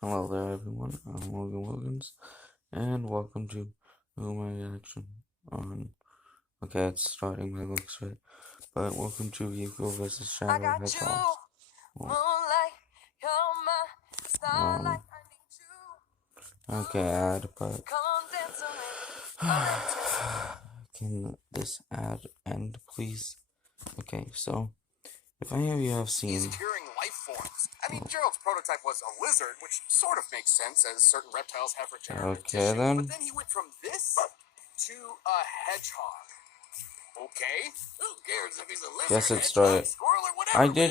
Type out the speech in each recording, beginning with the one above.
Hello there, everyone. I'm Logan Wilkins, and welcome to my reaction on. Okay, it's starting. My looks right, but welcome to Ryuko vs. Shadow Hedgehog. Um, okay, ad, but can this ad end, please? Okay, so if any of you have seen. Life forms. Gerald's prototype was a lizard, which sort of makes sense as certain reptiles have regenerative tissue. Then. But then he went from this to a hedgehog. Okay, who cares if he's a lizard, Guess it hedgehog, started. squirrel, or whatever? I did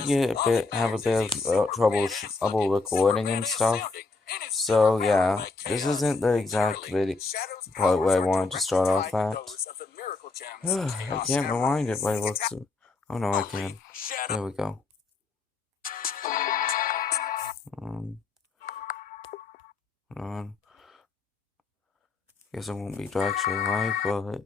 have a bit of trouble recording and stuff. So yeah, this isn't the exact video part where I wanted to start off at. I can't rewind it by looks of. Oh no, I can. There we go. Hold on. Guess it won't be actually live, but.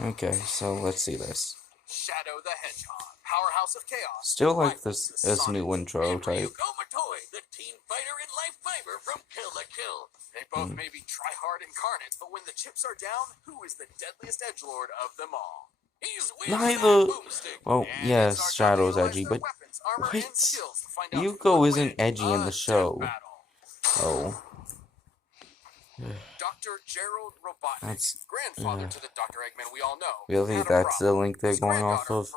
Okay, so let's see this. Shadow the Hedgehog, powerhouse of chaos. Still like this new intro type. Ryuko Matoi, the teen fighter in life fiber from Kill la Kill. They both may be try-hard incarnates, but when the chips are down, who is the deadliest edgelord of them all? Neither. Well, yes, Shadow's edgy, but what? Ryuko isn't edgy in the show. Oh. Dr. Gerald Robotnik, grandfather to the Dr. Eggman we all know. Really, that's the link they're going off of?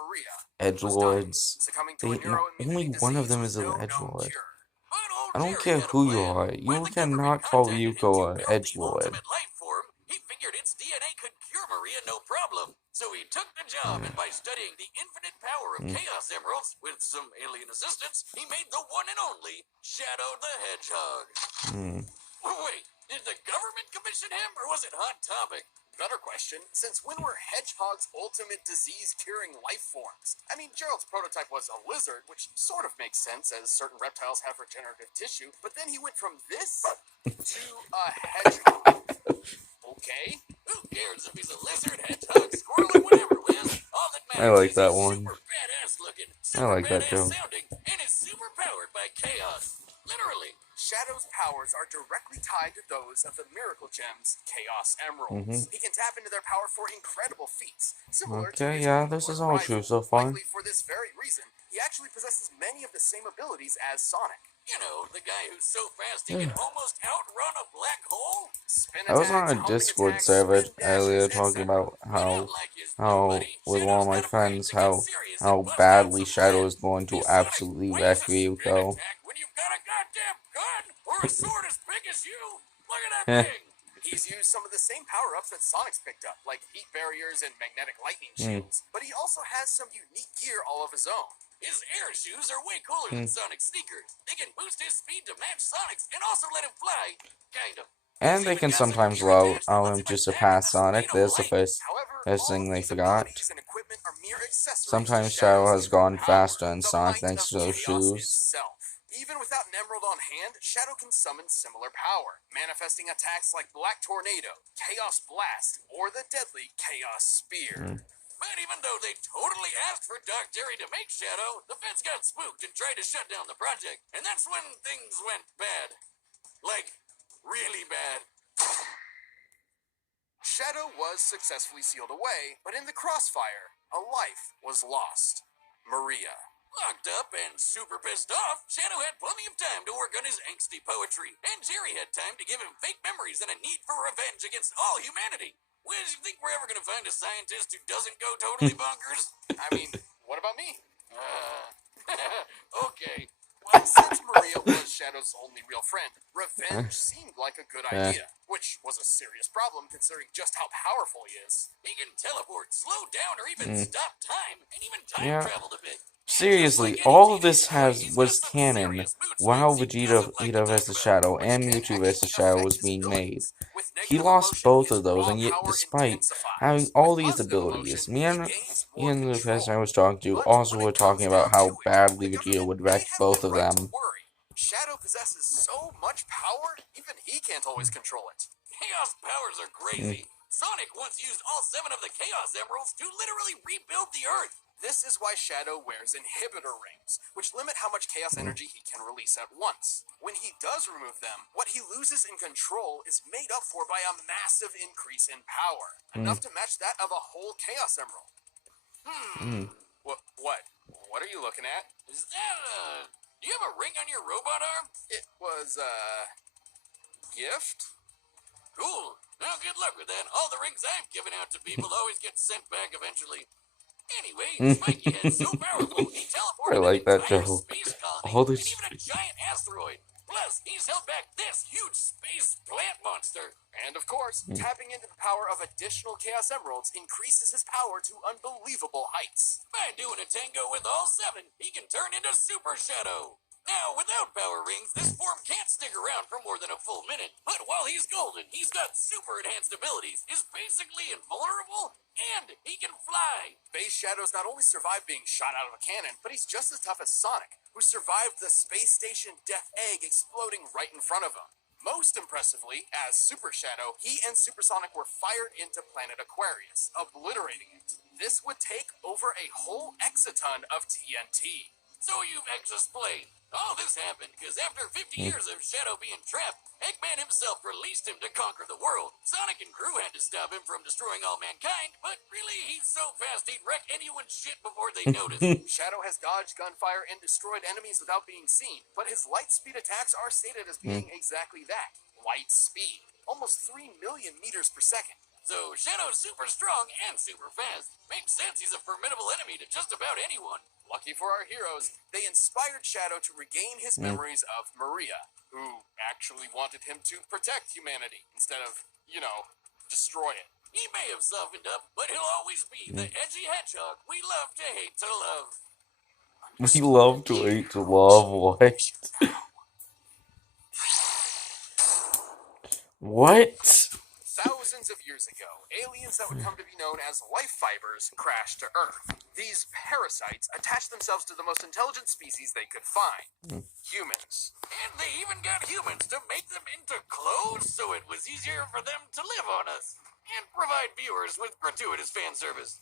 Edgelords. Only one of them is an edgelord. I don't care who you are. You cannot call Ryuko an edgelord. He figured its DNA could cure Maria no problem. So he took the job, and by studying the infinite power of Chaos Emeralds with some alien assistance, he made the one and only Shadow the Hedgehog. Wait, did the government commission him, or was it Hot Topic? Better question, since when were hedgehogs ultimate disease-curing life forms? Gerald's prototype was a lizard, which sort of makes sense as certain reptiles have regenerative tissue, but then he went from this to a hedgehog. Okay, who cares if he's a lizard, hedgehog, squirrel, or whatever, Liz? All that matters I like is that he's one. super badass looking, I like that joke. sounding, and is super powered by chaos. Literally, Shadow's powers are directly tied to those of the miracle gems, Chaos Emeralds. He can tap into their power for incredible feats, similar to his this is all true so far. Likely for this very reason, he actually possesses many of the same abilities as Sonic. You know, the guy who's so fast he can almost outrun a black hole? I was on a Discord server earlier talking about how with one of my friends how badly Shadow is going to absolutely wreck Ryuko. When you've got a goddamn gun or a sword as big as you. Look at that thing. He's used some of the same power-ups that Sonic's picked up, like heat barriers and magnetic lightning shields. But he also has some unique gear all of his own. His air shoes are way cooler than Sonic's sneakers. They can boost his speed to match Sonic's and also let him fly, kind of. And they can sometimes allow him to surpass Sonic. There's the first thing they forgot. Sometimes Shadow has gone faster than Sonic thanks to those shoes. Even without an emerald on hand, Shadow can summon similar power, manifesting attacks like Black Tornado, Chaos Blast, or the deadly Chaos Spear. But even though they totally asked for Dark Terry to make Shadow, the feds got spooked and tried to shut down the project, and that's when things went bad. Like, really bad. Shadow was successfully sealed away, but in the crossfire, a life was lost. Maria. Locked up and super pissed off, Shadow had plenty of time to work on his angsty poetry, and Jerry had time to give him fake memories and a need for revenge against all humanity. Where do you think we're ever going to find a scientist who doesn't go totally bonkers? What about me? Okay. Well, since Maria was Shadow's only real friend, revenge seemed like a good idea, which was a serious problem considering just how powerful he is. He can teleport, slow down, or even stop time, and even time travel a bit. Seriously, all of this was canon while Vegeta vs. Shadow and Mewtwo vs. Shadow was being made. He lost both of those, and yet despite having all these abilities, me and the person I was talking to also were talking about how badly Vegeta would wreck both of them. Shadow possesses so much power, even he can't always control it. Chaos powers are crazy. Sonic once used all 7 of the Chaos Emeralds to literally rebuild the Earth. This is why Shadow wears inhibitor rings, which limit how much chaos energy he can release at once. When he does remove them, what he loses in control is made up for by a massive increase in power, enough to match that of a whole Chaos Emerald. What are you looking at? Is that, do you have a ring on your robot arm? It was, gift? Cool. Now, good luck with that. All the rings I've given out to people always get sent back eventually. Anyway, Mikey is so powerful, he I teleported like an that entire joke. space colony All and this. even a giant asteroid. Plus, he's held back this huge space plant monster. And of course, tapping into the power of additional Chaos Emeralds increases his power to unbelievable heights. By doing a tango with all 7, he can turn into Super Shadow. Now, without power rings, this form can't stick around for more than a full minute. But while he's golden, he's got super enhanced abilities, is basically invulnerable, and he can fly. Space Shadow's not only survived being shot out of a cannon, but he's just as tough as Sonic, who survived the space station Death Egg exploding right in front of him. Most impressively, as Super Shadow, he and Supersonic were fired into planet Aquarius, obliterating it. This would take over a whole exaton of TNT. So you've explained. All this happened because after 50 years of Shadow being trapped, Eggman himself released him to conquer the world. Sonic and crew had to stop him from destroying all mankind, but really he's so fast he'd wreck anyone's shit before they noticed. Shadow has dodged gunfire and destroyed enemies without being seen, but his light speed attacks are stated as being exactly that. Light speed. Almost 3 million meters per second. So Shadow's super strong and super fast. Makes sense he's a formidable enemy to just about anyone. Lucky for our heroes, they inspired Shadow to regain his memories of Maria, who actually wanted him to protect humanity instead of, destroy it. He may have softened up, but he'll always be the edgy hedgehog we love to hate to love. We love to hate to love. What? What? Thousands of years ago, aliens that would come to be known as life fibers crashed to Earth. These parasites attached themselves to the most intelligent species they could find. Humans. And they even got humans to make them into clothes so it was easier for them to live on us. And provide viewers with gratuitous fan service.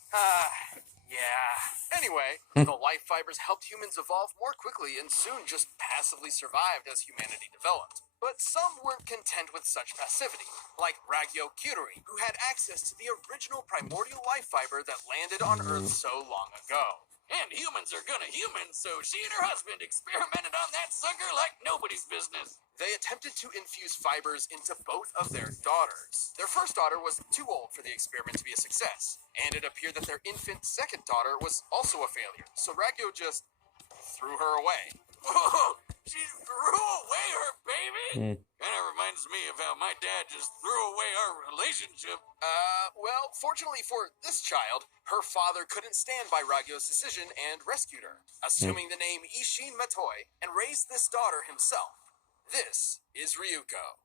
Yeah. Anyway, the life fibers helped humans evolve more quickly and soon just passively survived as humanity developed. But some weren't content with such passivity, like Ragyokirui, who had access to the original primordial life fiber that landed on Earth so long ago. And humans are gonna human, so she and her husband experimented on that sucker like nobody's business. They attempted to infuse fibers into both of their daughters. Their first daughter was too old for the experiment to be a success, and it appeared that their infant second daughter was also a failure, so Ragyo just threw her away. Whoa! She threw away her baby? Kinda reminds me of how my dad just threw away our relationship. Well, fortunately for this child, her father couldn't stand by Ragyo's decision and rescued her, assuming the name Ishin Matoi, and raised this daughter himself. This is Ryuko.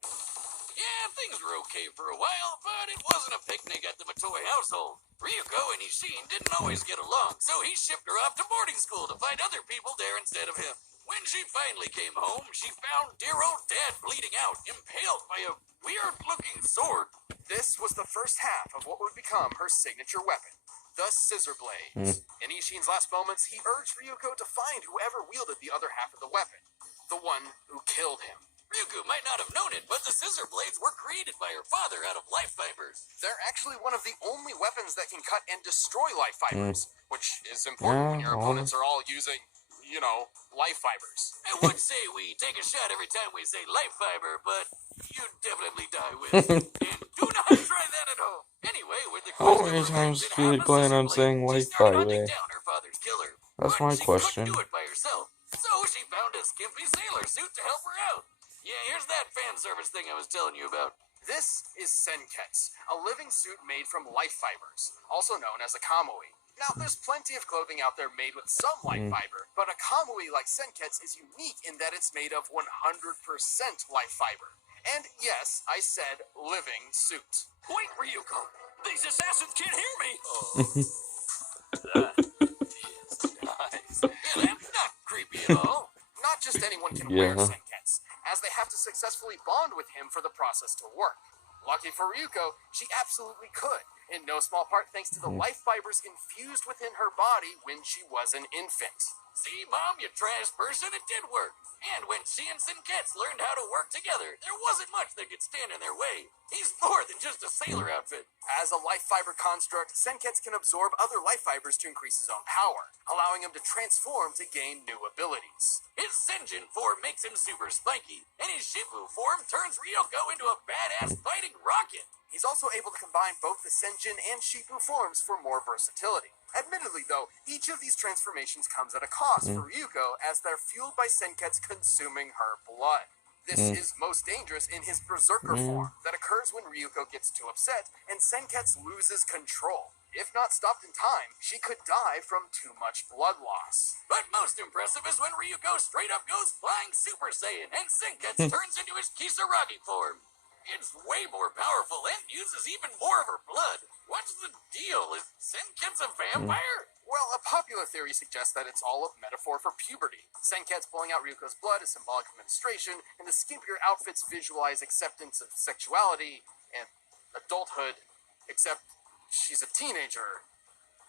Yeah, things were okay for a while, but it wasn't a picnic at the Matoi household. Ryuko and Ishin didn't always get along, so he shipped her off to boarding school to find other people there instead of him. When she finally came home, she found dear old dad bleeding out, impaled by a weird-looking sword. This was the first half of what would become her signature weapon, the scissor blades. In Ishin's last moments, he urged Ryuko to find whoever wielded the other half of the weapon, the one who killed him. Ryuko might not have known it, but the scissor blades were created by her father out of life fibers. They're actually one of the only weapons that can cut and destroy life fibers, which is important when your opponents are all using, life fibers. I would say we take a shot every time we say life fiber, but you'd definitely die with it. And do not try that at home. Anyway, with the How many times do you plan on saying life fiber? down her father's killer. That's But my she question. couldn't do it by herself, so she found a skimpy sailor suit to help her out. Yeah, here's that fan service thing I was telling you about. This is Senketsu, a living suit made from life fibers, also known as a kamui. Now, there's plenty of clothing out there made with some life fiber, but a kamui like Senketsu is unique in that it's made of 100% life fiber. And yes, I said living suit. Wait, Ryuko! These assassins can't hear me! That is nice. Yeah, that's not creepy at all. Not just anyone can wear Senketsu, as they have to successfully bond with him for the process to work. Lucky for Ryuko, she absolutely could, in no small part thanks to the life fibers infused within her body when she was an infant. See, Mom, you trash person, it did work. And when she and Senketsu learned how to work together, there wasn't much that could stand in their way. He's more than just a sailor outfit. As a life fiber construct, Senketsu can absorb other life fibers to increase his own power, allowing him to transform to gain new abilities. His Senjin form makes him super spiky, and his Shifu form turns Ryuko into a badass fighting rocket. He's also able to combine both the Senjin and Shifu forms for more versatility. Admittedly, though, each of these transformations comes at a cost for Ryuko, as they're fueled by Senketsu consuming her blood. This is most dangerous in his berserker form that occurs when Ryuko gets too upset and Senketsu loses control. If not stopped in time, she could die from too much blood loss. But most impressive is when Ryuko straight up goes flying Super Saiyan and Senketsu turns into his Kisaragi form. It's way more powerful and uses even more of her blood. What's the deal? Is Senketsu a vampire? Well, a popular theory suggests that it's all a metaphor for puberty. Senketsu pulling out Ryuko's blood is symbolic of menstruation, and the skimpier outfits visualize acceptance of sexuality and adulthood, except she's a teenager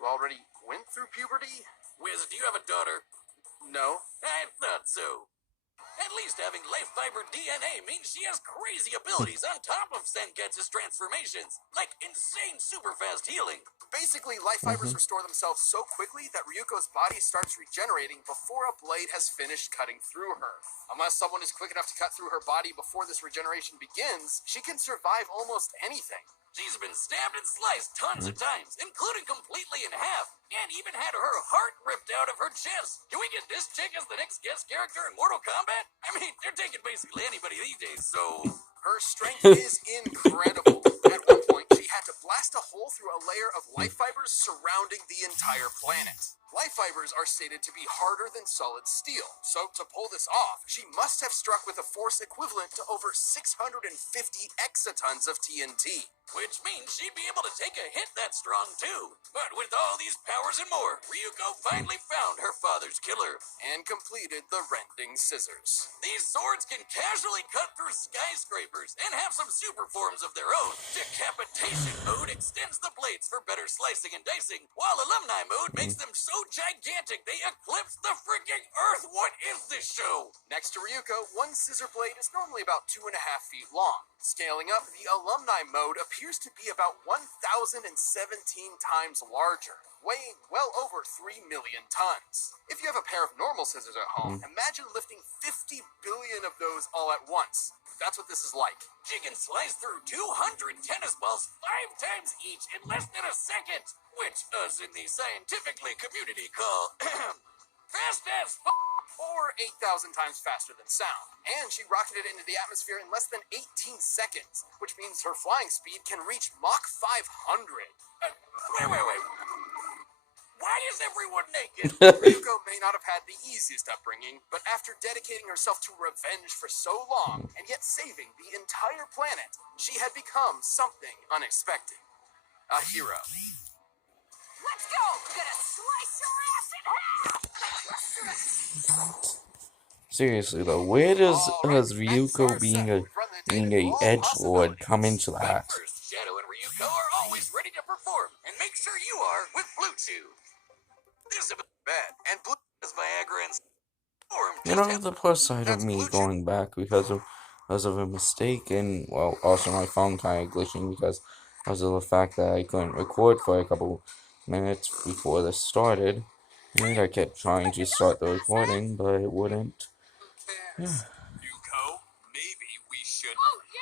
who already went through puberty. Wiz, do you have a daughter? No. I thought so. At least having life fiber DNA means she has crazy abilities on top of Senketsu's transformations, like insane super fast healing. Basically, life fibers restore themselves so quickly that Ryuko's body starts regenerating before a blade has finished cutting through her. Unless someone is quick enough to cut through her body before this regeneration begins, she can survive almost anything. She's been stabbed and sliced tons of times, including completely in half, and even had her heart ripped out of her chest. Can we get this chick as the next guest character in Mortal Kombat? I mean, they're taking basically anybody these days, so... Her strength is incredible. At one point, she had to blast a hole through a layer of life fibers surrounding the entire planet. Life fibers are stated to be harder than solid steel, so to pull this off, she must have struck with a force equivalent to over 650 exatons of TNT. Which means she'd be able to take a hit that strong too. But with all these powers and more, Ryuko finally found her father's killer and completed the rending scissors. These swords can casually cut through skyscrapers and have some super forms of their own. Decapitation mode extends the blades for better slicing and dicing, while alumni mode makes them so gigantic they eclipse the freaking earth. What is this show? Next to Ryuko, one scissor blade is normally about 2.5 feet long. Scaling up, the alumni mode appears to be about 1,017 times larger, weighing well over 3 million tons. If you have a pair of normal scissors at home, imagine lifting 50 billion of those all at once. That's what this is like. She can slice through 200 tennis balls 5 times each in less than a second, which us in the scientifically community call fast as or 8,000 times faster than sound. And she rocketed into the atmosphere in less than 18 seconds, which means her flying speed can reach Mach 500. Wait. Why is everyone naked? Ryuko may not have had the easiest upbringing, but after dedicating herself to revenge for so long, and yet saving the entire planet, she had become something unexpected. A hero. Let's go! I'm gonna slice your ass in half! Seriously though, where does Ryuko being a edgelord come into that? First, Shadow and Ryuko are always ready to perform, and make sure you are with Blue Chew. This is bad, and Blue is Viagra and form. You know, the plus side of me going back because of a mistake, and well, also my phone kind of glitching because of the fact that I couldn't record for a couple minutes before this started, and I kept trying to start the recording, but it wouldn't. Ryuko, maybe we should. Oh yeah.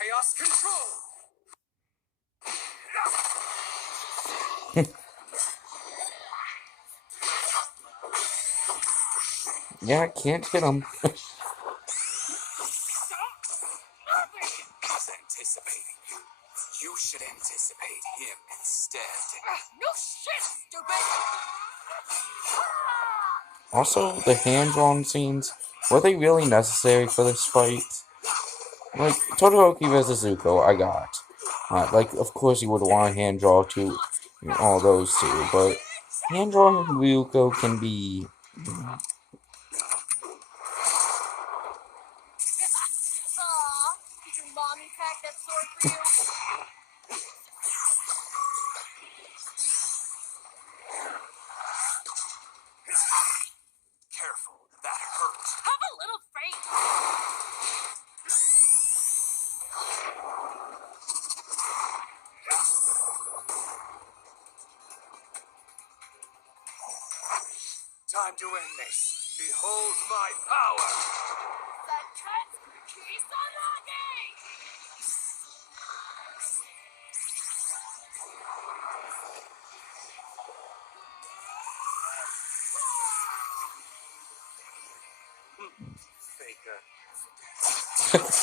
Chaos control. Yeah, can't hit him. He's anticipating you. You should anticipate him instead. No shit, stupid! Also, the hand-drawn scenes, were they really necessary for this fight? Like, Todoroki versus Zuko, I got. Like, of course you would want a hand-draw to all those two, but hand-drawing Ryuko can be... Aw, did your mommy pack that sword for you? Careful, that hurts. Have a little faith. Time to end this. Behold my power.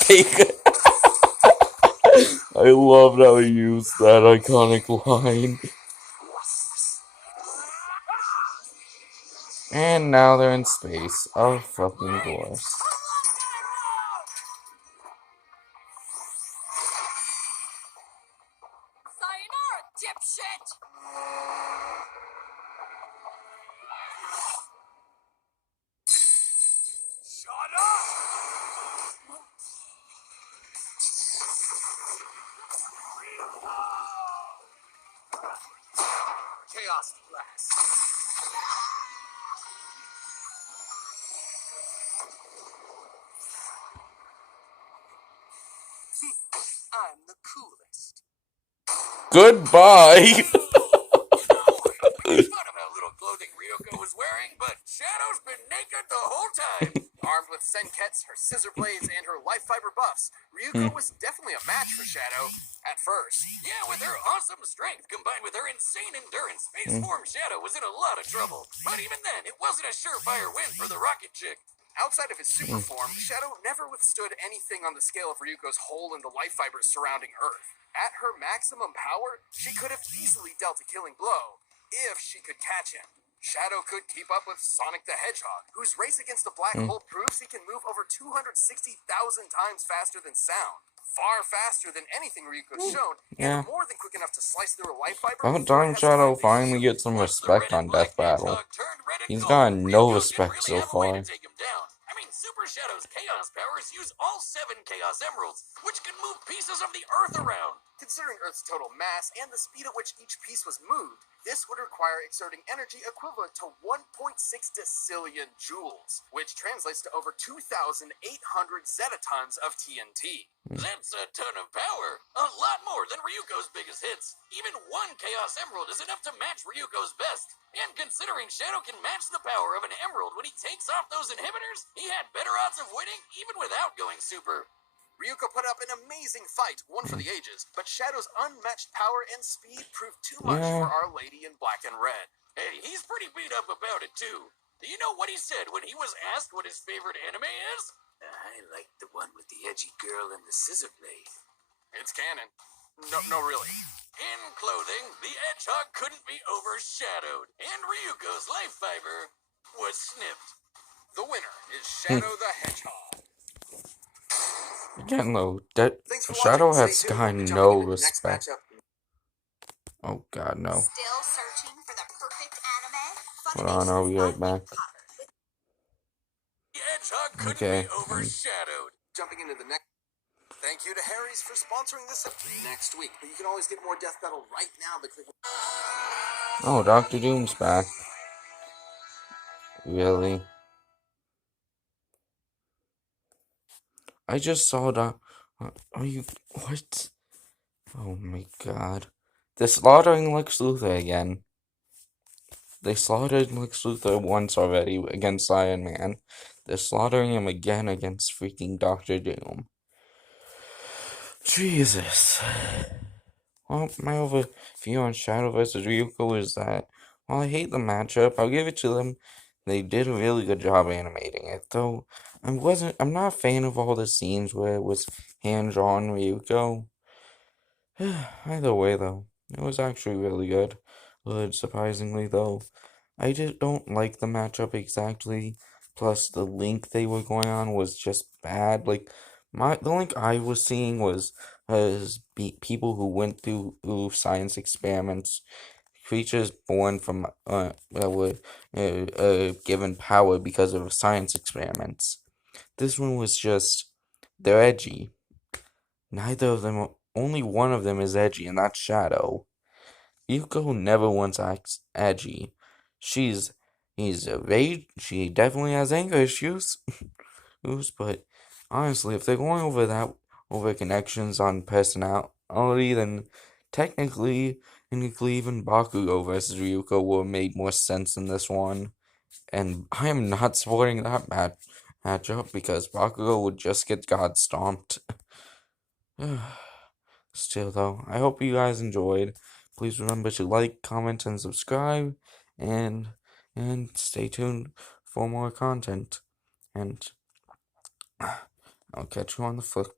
Fake. I loved how he used that iconic line. And now they're in space. Of fucking course. Sayonara, dipshit! Shut up! Chaos blast. I'm the coolest. Goodbye! Thought of how little clothing Ryuko was wearing, but Shadow's been naked the whole time. Armed with Senkets, her scissor blades, and her life fiber buffs, Ryuko was definitely a match for Shadow at first. Yeah, with her awesome strength combined with her insane endurance, Phase Form Shadow was in a lot of trouble. But even then, it wasn't a surefire win for the Rocket Chick. Outside of his super form, Shadow never withstood anything on the scale of Ryuko's hole in the life fibers surrounding Earth. At her maximum power, she could have easily dealt a killing blow, if she could catch him. Shadow could keep up with Sonic the Hedgehog, whose race against the black hole proves he can move over 260,000 times faster than sound. Far faster than anything Ryuko's shown, Yeah. and more than quick enough to slice through a life fiber. About time Shadow finally gets some respect on DeathBattle. He's gotten no respect so far. I mean, Super Shadow's Chaos powers use all 7 Chaos Emeralds, which can move pieces of the Earth around. Considering Earth's total mass and the speed at which each piece was moved, this would require exerting energy equivalent to 1.6 decillion joules, which translates to over 2,800 zetatons of TNT. That's a ton of power, a lot more than Ryuko's biggest hits. Even 1 Chaos Emerald is enough to match Ryuko's best. And considering Shadow can match the power of an emerald when he takes off those inhibitors, he had better odds of winning even without going super. Ryuko put up an amazing fight, one for the ages, but Shadow's unmatched power and speed proved too much for Our Lady in Black and Red. Hey, he's pretty beat up about it too. Do you know what he said when he was asked what his favorite anime is? I like the one with the edgy girl and the scissor blade. It's canon. No, really. In clothing, the Hedgehog couldn't be overshadowed, and Ryuko's life fiber was snipped. The winner is Shadow the Hedgehog. Again, though, Shadow has gotten no respect. Oh god, no. Still searching for the perfect anime? Hold on, I'll be right back. The Hedgehog couldn't Okay. be overshadowed. Jumping into the next. Thank you to Harry's for sponsoring this next week. But you can always get more Death Battle right now by clicking. Oh, Dr. Doom's back. Really? I just saw that. Are you. What? Oh my god. They're slaughtering Lex Luthor again. They slaughtered Lex Luthor once already against Iron Man. They're slaughtering him again against freaking Dr. Doom. Jesus. Well, my overview on Shadow vs. Ryuko is that, while I hate the matchup, I'll give it to them. They did a really good job animating it, though I'm not a fan of all the scenes where it was hand-drawn Ryuko. Either way, though, it was actually really good. Surprisingly, though, I just don't like the matchup exactly. Plus, the link they were going on was just bad. Like, the link I was seeing was people who went through science experiments, creatures born from that were given power because of science experiments. This one was just they're edgy. Neither of them, only one of them is edgy, and that's Shadow. Yuko never once acts edgy. She's, she definitely has anger issues. But honestly, if they're going over connections on personality, then technically even Bakugo versus Ryuko would have made more sense in this one. And I am not supporting that matchup because Bakugo would just get God stomped. Still, though, I hope you guys enjoyed. Please remember to like, comment, and subscribe, and stay tuned for more content. And I'll catch you on the flip.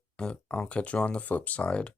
I'll catch you on the flip side.